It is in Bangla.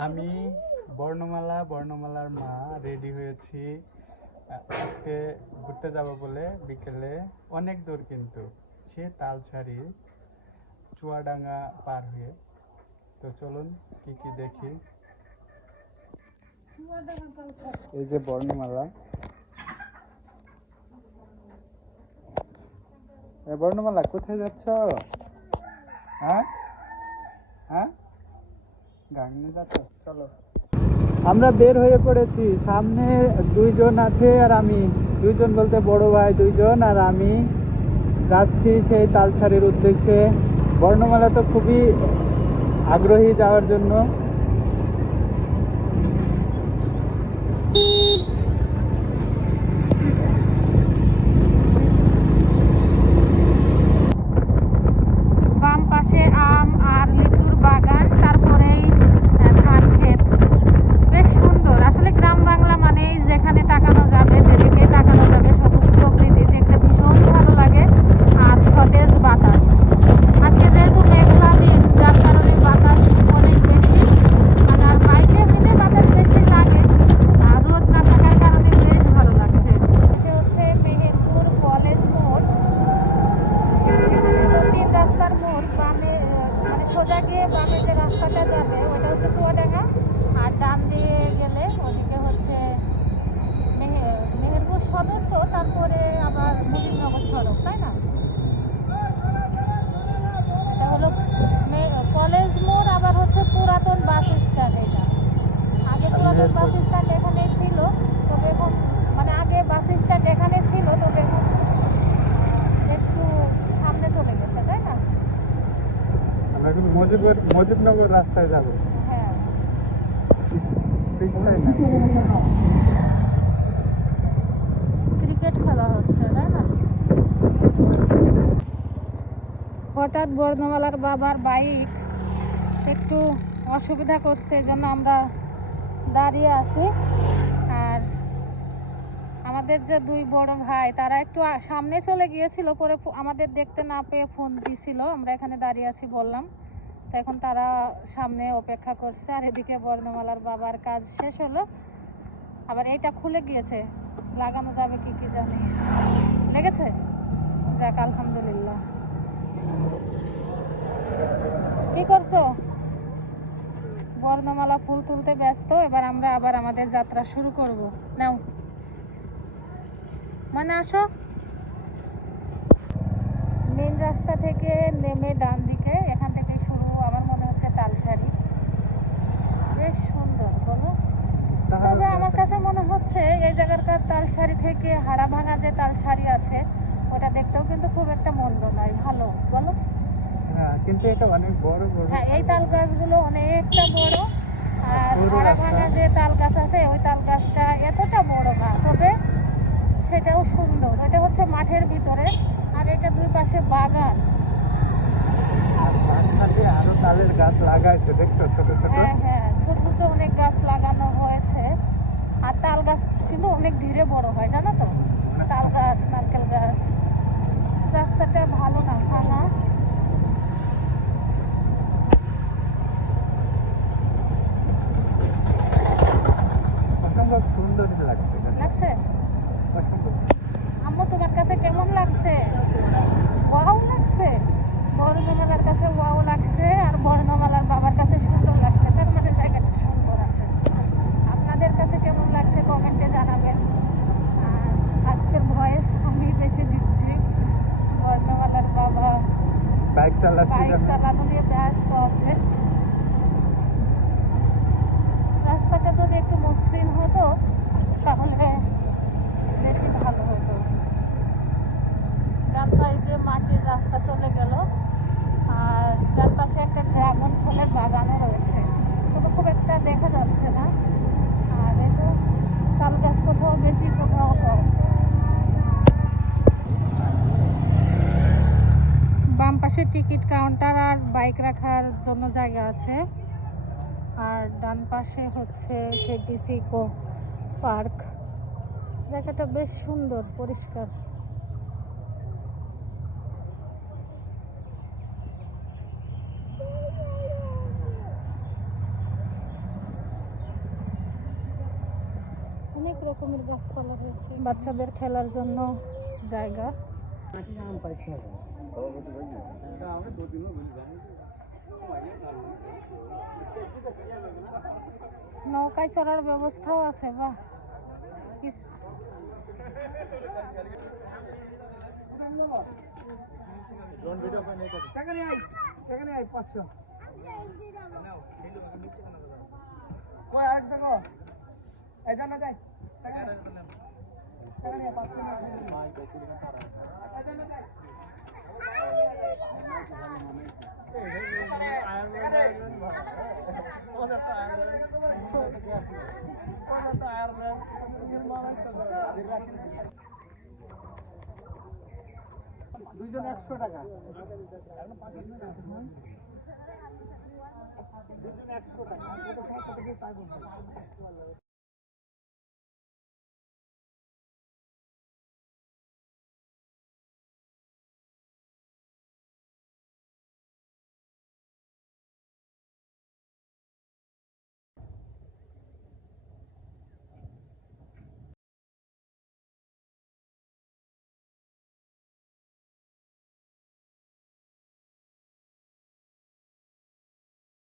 আমি বর্ণমালার মা রেডি হয়েছি আজকে ঘুরতে যাব বলে বিকেলে অনেক দূর, কিন্তু সে তালসারি চুয়াডাঙ্গা পার হয়ে। তো চলুন কি কি দেখি। এই যে বর্ণমালা, বর্ণমালা কোথায় যাচ্ছ? হ্যাঁ হ্যাঁ, গাড়ি যাচ্ছ? চলো। আমরা বের হয়ে পড়েছি, সামনে দুইজন আছে আর আমি, দুইজন বলতে বড় ভাই দুইজন আর আমি যাচ্ছি সেই তালসারির উদ্দেশ্যে। বর্ণমালা তো খুবই আগ্রহী যাওয়ার জন্য। বাম পাশে আম আর লিচুর বাগান, তারপরেই ধান ক্ষেত। বেশ সুন্দর। আসলে গ্রাম বাংলা মানেই যেখানে তাকানো যাবে, যেদিকে তাকানো যাবে সবুজ প্রকৃতি দেখতে ভীষণ ভালো লাগে আর সতেজ বাতাস। আজকে যেহেতু মেঘলা দিন, যার কারণে বাতাস অনেক বেশি, আর বাইকে এমনিতে বাতাস বেশি লাগে আর রোদ না থাকার কারণে বেশ ভালো লাগছে। এটা হচ্ছে মেহেরপুর কলেজ মোড়। তিন রাস্তার মোড়। বামে মানে সোজা গিয়ে বামে যে রাস্তাটা যাবে ওটা হচ্ছে চুয়াডাঙ্গা, আর ডান দিয়ে গেলে ওদিকে হচ্ছে মেহেরপুর সদর। তো তারপরে আবার মুজিবনগর সড়ক, তাই না? এটা হলো কলেজ মোড়, আবার হচ্ছে পুরাতন বাস স্ট্যান্ড। এটা আগে পুরাতন বাস স্ট্যান্ড এখানেই ছিল, তবে এখন মানে আগে বাস স্ট্যান্ড এখানে ছিল, তবে এখন একটু সামনে চলে গেছে, তাই না? আমরা কিন্তু মুজিবনগর রাস্তায় যাব। হ্যাঁ, ক্রিকেট খেলা হচ্ছে, তাই না? হঠাৎ বর্ণমালার বাবার বাইক একটু অসুবিধা করছে, এই জন্য আমরা দাঁড়িয়ে আছি। আর আমাদের যে দুই বড় ভাই তারা একটু সামনে চলে গিয়েছিল, পরে আমাদের দেখতে না পেয়ে ফোন দিছিল, আমরা এখানে দাঁড়িয়ে আছি বললাম। তো এখন তারা সামনে অপেক্ষা করছে। আর এদিকে বর্ণমালার বাবার কাজ শেষ হলো, আবার এইটা খুলে গিয়েছে, লাগানো যাবে কি কি জানি। লেগেছে? যাক, আলহামদুলিল্লাহ। কি করছো? বর্ণমালা ফুল তুলতে ব্যস্ত। এবার আমরা আবার আমাদের যাত্রা শুরু করব। নাও মানে আসো। মেন রাস্তা থেকে নেমে ডান দিকে, এখান থেকে শুরু। আমার মনে হচ্ছে তালসারি। বেশ সুন্দর, বলো? তবে আমার কাছে মনে হচ্ছে এই জায়গাকার তালসারি থেকে হাড়াভাঙা যে তালসারি আছে ওটা দেখতেও কিন্তু খুব একটা মন্দ নয়, ভালো, বলো? হ্যাঁ, কিন্তু এটা অনেক বড় বড়। হ্যাঁ, এই তাল গাছগুলো অনেকটা বড়। আর হাড়াভাঙা যে তাল গাছ আছে ওই তাল গাছটা এতটা বড় না, তবে সেটাও সুন্দর। এটা হচ্ছে মাঠের ভিতরে, আর এটা দুই পাশে বাগান। আরো তালের গাছ লাগাইছে, দেখছো? ছোট ছোট। হ্যাঁ হ্যাঁ, ছোট ছোট অনেক গাছ লাগানো হয়েছে। আর তাল গাছ কিন্তু অনেক ধীরে বড় হয়, জানো তো? তাল গাছ, নারকেল গাছ। রাস্তাটা ভালো না, ভাঙা। সুন্দর লাগছে। লাগছে? আম্মু, তোমার কাছে কেমন লাগছে? ওয়াও লাগছে? বর্ণমালার কাছে ওয়াও লাগছে, আর বর্ণমালার বাবার কাছে সুন্দর লাগছে। তার মানে জায়গাটা সুন্দর আছে। আপনাদের কাছে কেমন লাগছে কমেন্টে জানাবেন। আর আজকের ভয়েস আমি বেশি দিচ্ছি। বর্ণমালার বাবা বাইক চালানো নিয়ে ব্যস্ত আছে। রাস্তাটা যদি একটু মসৃণ হতো তাহলে বেশি ভালো হতো। ডান পাশে যে মাটির রাস্তা চলে গেল, আর ডান পাশে একটা ড্রাগন ফলের বাগানও রয়েছে, তবে খুব একটা দেখা যাচ্ছে না। আর এই তো তাল গাছ কোথাও বেশি, কোথাও কম। বাম পাশে টিকিট কাউন্টার আর বাইক রাখার জন্য জায়গা আছে। আর ডান পাশে হচ্ছে সেই ডিসি ইকো পার্ক। জায়গাটা বেশ সুন্দর, পরিষ্কার। অনেক রকমের গাছপালা রয়েছে, বাচ্চাদের খেলার জন্য জায়গা। নৌকায় চড়ার ব্যবস্থাও আছে, বাহ। দুইজন 100 টাকা।